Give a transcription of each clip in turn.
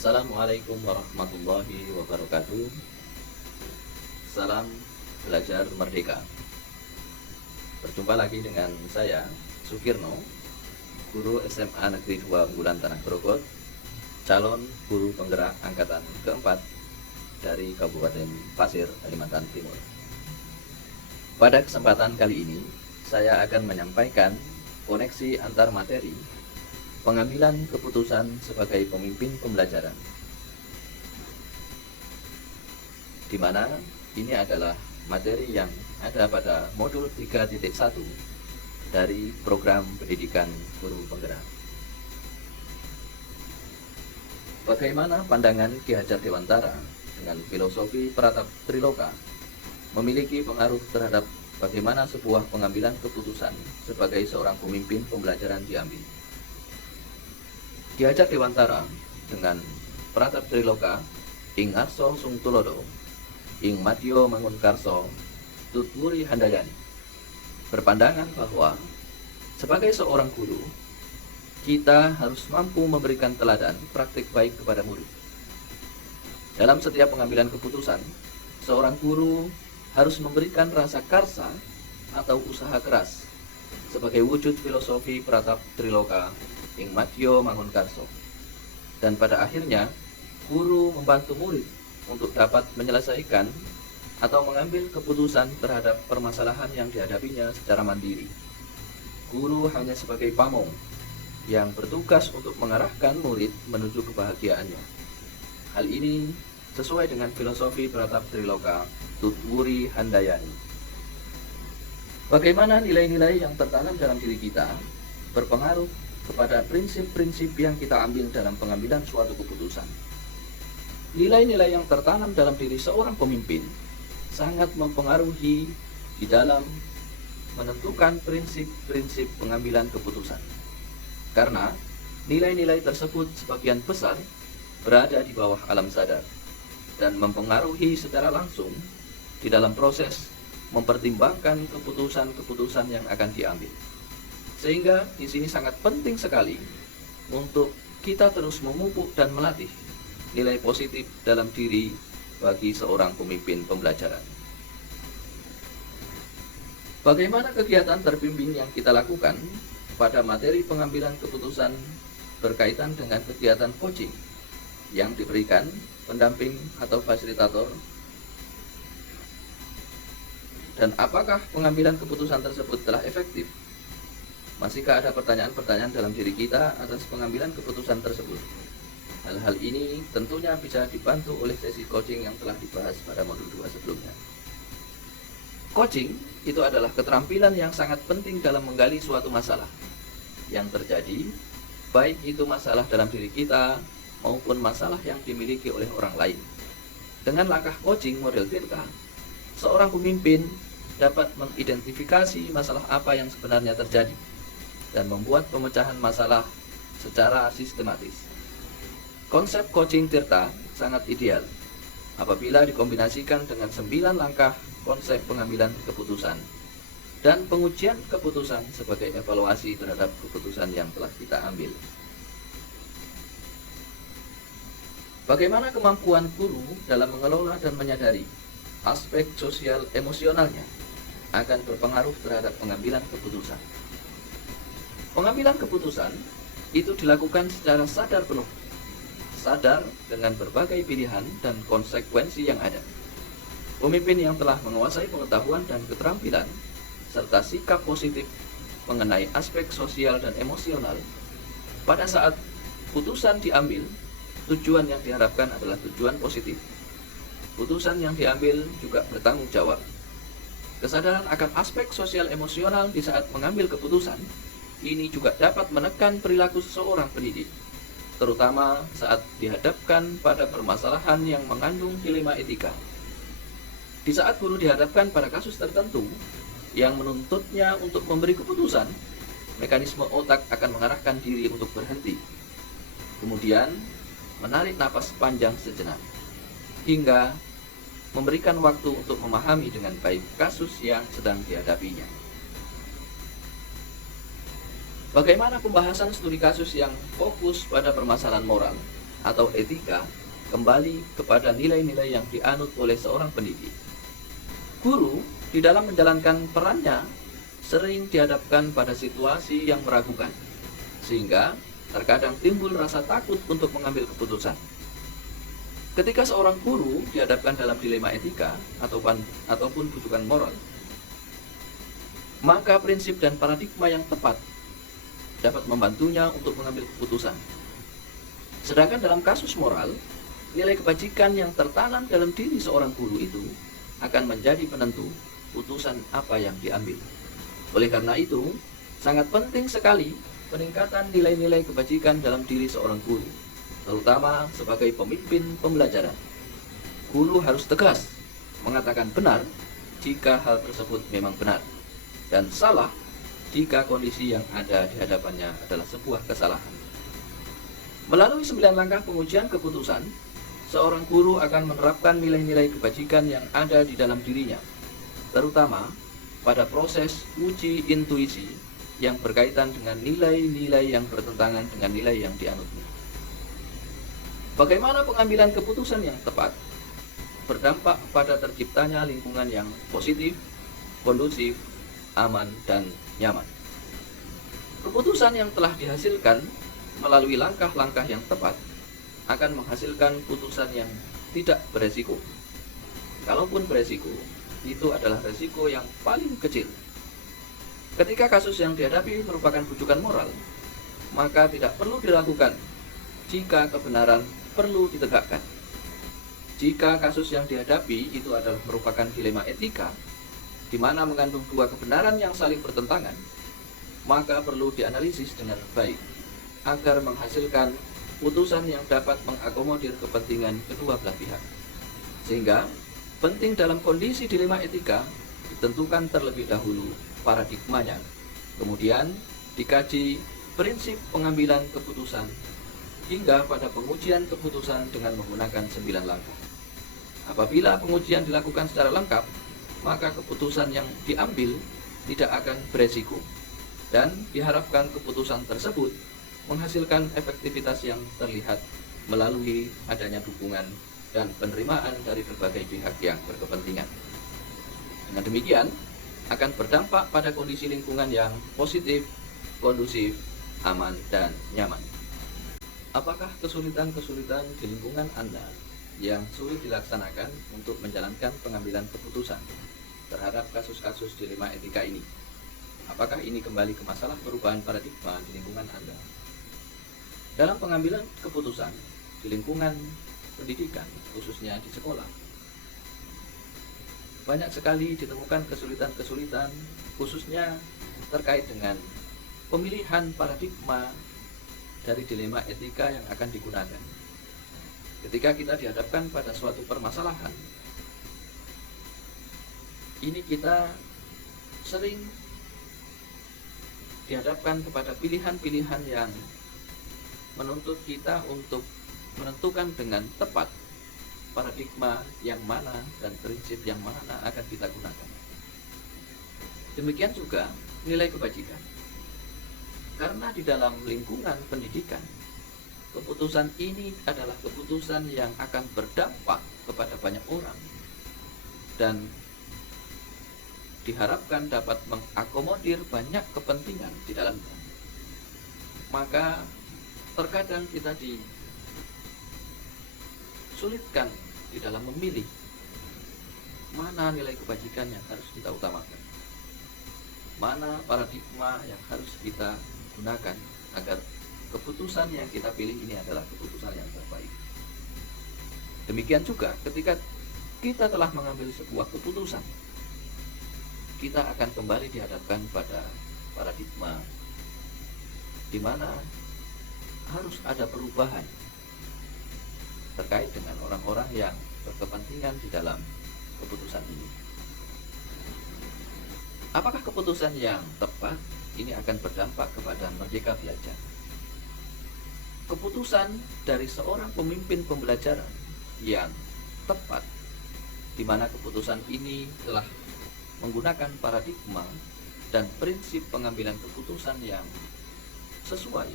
Assalamualaikum warahmatullahi wabarakatuh. Salam belajar merdeka. Berjumpa lagi dengan saya, Sukirno, guru SMA Negeri 2 Unggulan Tanah Grogot, calon guru penggerak angkatan keempat dari Kabupaten Pasir, Kalimantan Timur. Pada kesempatan kali ini, saya akan menyampaikan koneksi antar materi pengambilan keputusan sebagai pemimpin pembelajaran, di mana ini adalah materi yang ada pada modul 3.1 dari program pendidikan guru penggerak. Bagaimana pandangan Ki Hajar Dewantara dengan filosofi Pratap Triloka memiliki pengaruh terhadap bagaimana sebuah pengambilan keputusan sebagai seorang pemimpin pembelajaran diambil. Ki Hajar Dewantara dengan Pratap Triloka ing arso sung tulodo ing madya mangun karso tutwuri handayani berpandangan bahwa sebagai seorang guru kita harus mampu memberikan teladan praktik baik kepada murid. Dalam setiap pengambilan keputusan, seorang guru harus memberikan rasa karsa atau usaha keras sebagai wujud filosofi Pratap Triloka ing madya mangun karso. Dan pada akhirnya guru membantu murid untuk dapat menyelesaikan atau mengambil keputusan terhadap permasalahan yang dihadapinya secara mandiri. Guru hanya sebagai pamong yang bertugas untuk mengarahkan murid menuju kebahagiaannya. Hal ini sesuai dengan filosofi Pratap Triloka tutwuri handayani. Bagaimana nilai-nilai yang tertanam dalam diri kita berpengaruh kepada prinsip-prinsip yang kita ambil dalam pengambilan suatu keputusan. Nilai-nilai yang tertanam dalam diri seorang pemimpin sangat mempengaruhi di dalam menentukan prinsip-prinsip pengambilan keputusan. Karena nilai-nilai tersebut sebagian besar berada di bawah alam sadar dan mempengaruhi secara langsung di dalam proses mempertimbangkan keputusan-keputusan yang akan diambil. Sehingga di sini sangat penting sekali untuk kita terus memupuk dan melatih nilai positif dalam diri bagi seorang pemimpin pembelajaran. Bagaimana kegiatan terbimbing yang kita lakukan pada materi pengambilan keputusan berkaitan dengan kegiatan coaching yang diberikan pendamping atau fasilitator, dan apakah pengambilan keputusan tersebut telah efektif? Masihkah ada pertanyaan-pertanyaan dalam diri kita atas pengambilan keputusan tersebut? Hal-hal ini tentunya bisa dibantu oleh sesi coaching yang telah dibahas pada modul 2 sebelumnya. Coaching itu adalah keterampilan yang sangat penting dalam menggali suatu masalah yang terjadi, baik itu masalah dalam diri kita maupun masalah yang dimiliki oleh orang lain. Dengan langkah coaching model Tirta, seorang pemimpin dapat mengidentifikasi masalah apa yang sebenarnya terjadi dan membuat pemecahan masalah secara sistematis. Konsep coaching Tirta sangat ideal apabila dikombinasikan dengan 9 langkah konsep pengambilan keputusan dan pengujian keputusan sebagai evaluasi terhadap keputusan yang telah kita ambil. Bagaimana kemampuan guru dalam mengelola dan menyadari aspek sosial emosionalnya akan berpengaruh terhadap pengambilan keputusan. Pengambilan keputusan itu dilakukan secara sadar penuh, sadar dengan berbagai pilihan dan konsekuensi yang ada. Pemimpin yang telah menguasai pengetahuan dan keterampilan serta sikap positif mengenai aspek sosial dan emosional pada saat putusan diambil, tujuan yang diharapkan adalah tujuan positif. Putusan yang diambil juga bertanggung jawab. Kesadaran akan aspek sosial emosional di saat mengambil keputusan ini juga dapat menekan perilaku seseorang pendidik, terutama saat dihadapkan pada permasalahan yang mengandung dilema etika. Di saat guru dihadapkan pada kasus tertentu yang menuntutnya untuk memberi keputusan, mekanisme otak akan mengarahkan diri untuk berhenti, kemudian menarik napas panjang sejenak, hingga memberikan waktu untuk memahami dengan baik kasus yang sedang dihadapinya. Bagaimana pembahasan studi kasus yang fokus pada permasalahan moral atau etika kembali kepada nilai-nilai yang dianut oleh seorang pendidik. Guru di dalam menjalankan perannya sering dihadapkan pada situasi yang meragukan, sehingga terkadang timbul rasa takut untuk mengambil keputusan. Ketika seorang guru dihadapkan dalam dilema etika ataupun bujukan moral, maka prinsip dan paradigma yang tepat dapat membantunya untuk mengambil keputusan. Sedangkan dalam kasus moral, nilai kebajikan yang tertanam dalam diri seorang guru itu akan menjadi penentu putusan apa yang diambil. Oleh karena itu, sangat penting sekali peningkatan nilai-nilai kebajikan dalam diri seorang guru, terutama sebagai pemimpin pembelajaran. Guru harus tegas mengatakan benar jika hal tersebut memang benar, dan salah jika kondisi yang ada di hadapannya adalah sebuah kesalahan. Melalui 9 langkah pengujian keputusan, seorang guru akan menerapkan nilai-nilai kebajikan yang ada di dalam dirinya, terutama pada proses uji intuisi yang berkaitan dengan nilai-nilai yang bertentangan dengan nilai yang dianutnya. Bagaimana pengambilan keputusan yang tepat berdampak pada terciptanya lingkungan yang positif, kondusif, aman, dan nyaman. Keputusan yang telah dihasilkan melalui langkah-langkah yang tepat akan menghasilkan putusan yang tidak beresiko. Kalaupun beresiko, itu adalah resiko yang paling kecil. Ketika kasus yang dihadapi merupakan bujukan moral, maka tidak perlu dilakukan jika kebenaran perlu ditegakkan. Jika kasus yang dihadapi itu adalah merupakan dilema etika, di mana mengandung dua kebenaran yang saling bertentangan, maka perlu dianalisis dengan baik agar menghasilkan putusan yang dapat mengakomodir kepentingan kedua belah pihak. Sehingga penting dalam kondisi dilema etika ditentukan terlebih dahulu paradigmanya, kemudian dikaji prinsip pengambilan keputusan hingga pada pengujian keputusan dengan menggunakan 9 langkah. Apabila pengujian dilakukan secara lengkap, maka keputusan yang diambil tidak akan beresiko, dan diharapkan keputusan tersebut menghasilkan efektivitas yang terlihat melalui adanya dukungan dan penerimaan dari berbagai pihak yang berkepentingan. Dengan demikian, akan berdampak pada kondisi lingkungan yang positif, kondusif, aman, dan nyaman. Apakah kesulitan-kesulitan di lingkungan Anda yang sulit dilaksanakan untuk menjalankan pengambilan keputusan terhadap kasus-kasus dilema etika ini? Apakah ini kembali ke masalah perubahan paradigma di lingkungan Anda? Dalam pengambilan keputusan di lingkungan pendidikan, khususnya di sekolah, banyak sekali ditemukan kesulitan-kesulitan, khususnya terkait dengan pemilihan paradigma dari dilema etika yang akan digunakan. Ketika kita dihadapkan pada suatu permasalahan, ini kita sering dihadapkan kepada pilihan-pilihan yang menuntut kita untuk menentukan dengan tepat paradigma yang mana dan prinsip yang mana akan kita gunakan. Demikian juga nilai kebajikan. Karena di dalam lingkungan pendidikan, keputusan ini adalah keputusan yang akan berdampak kepada banyak orang dan diharapkan dapat mengakomodir banyak kepentingan di dalamnya. Maka terkadang kita disulitkan di dalam memilih mana nilai kebajikan yang harus kita utamakan, mana paradigma yang harus kita gunakan agar keputusan yang kita pilih ini adalah keputusan yang terbaik. Demikian juga ketika kita telah mengambil sebuah keputusan, kita akan kembali dihadapkan pada paradigma di mana harus ada perubahan terkait dengan orang-orang yang berkepentingan di dalam keputusan ini. Apakah keputusan yang tepat ini akan berdampak kepada merdeka belajar? Keputusan dari seorang pemimpin pembelajaran yang tepat, di mana keputusan ini telah menggunakan paradigma dan prinsip pengambilan keputusan yang sesuai,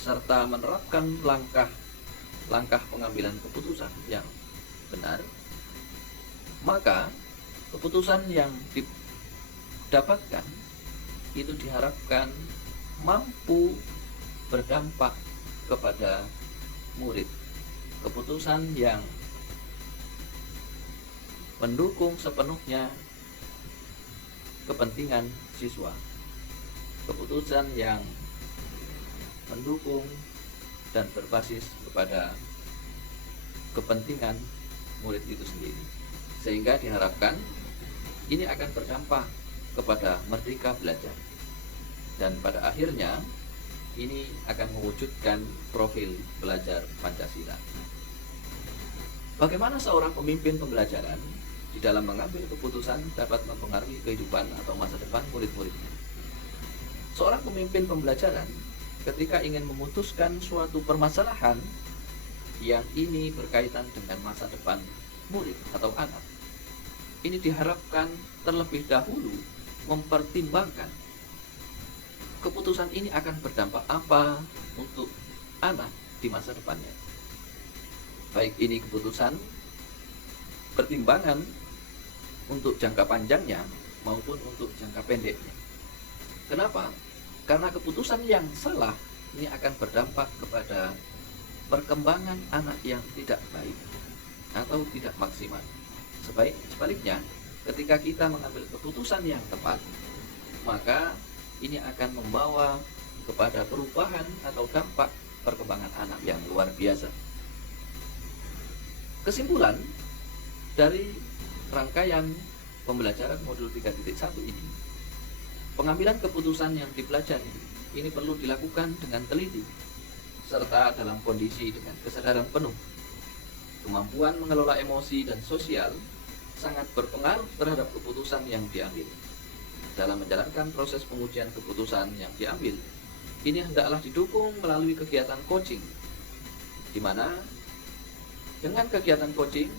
serta menerapkan langkah langkah pengambilan keputusan yang benar, maka keputusan yang didapatkan itu diharapkan mampu berdampak kepada murid. Keputusan yang mendukung sepenuhnya kepentingan siswa. Keputusan yang mendukung dan berbasis kepada kepentingan murid itu sendiri. Sehingga diharapkan ini akan berdampak kepada merdeka belajar. Dan pada akhirnya ini akan mewujudkan profil belajar Pancasila. Bagaimana seorang pemimpin pembelajaran di dalam mengambil keputusan dapat mempengaruhi kehidupan atau masa depan murid-muridnya? Seorang pemimpin pembelajaran ketika ingin memutuskan suatu permasalahan yang ini berkaitan dengan masa depan murid atau anak, ini diharapkan terlebih dahulu mempertimbangkan keputusan ini akan berdampak apa untuk anak di masa depannya. Baik ini keputusan pertimbangan untuk jangka panjangnya maupun untuk jangka pendeknya. Kenapa? Karena keputusan yang salah ini akan berdampak kepada perkembangan anak yang tidak baik atau tidak maksimal. Sebaliknya, ketika kita mengambil keputusan yang tepat, maka ini akan membawa kepada perubahan atau dampak perkembangan anak yang luar biasa. Kesimpulan dari rangkaian pembelajaran modul 3.1 ini, pengambilan keputusan yang dipelajari ini perlu dilakukan dengan teliti serta dalam kondisi dengan kesadaran penuh. Kemampuan mengelola emosi dan sosial sangat berpengaruh terhadap keputusan yang diambil. Dalam menjalankan proses pengujian keputusan yang diambil, ini hendaklah didukung melalui kegiatan coaching, di mana dengan kegiatan coaching,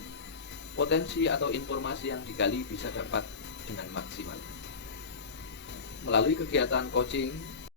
potensi atau informasi yang digali bisa dapat dengan maksimal. Melalui kegiatan coaching,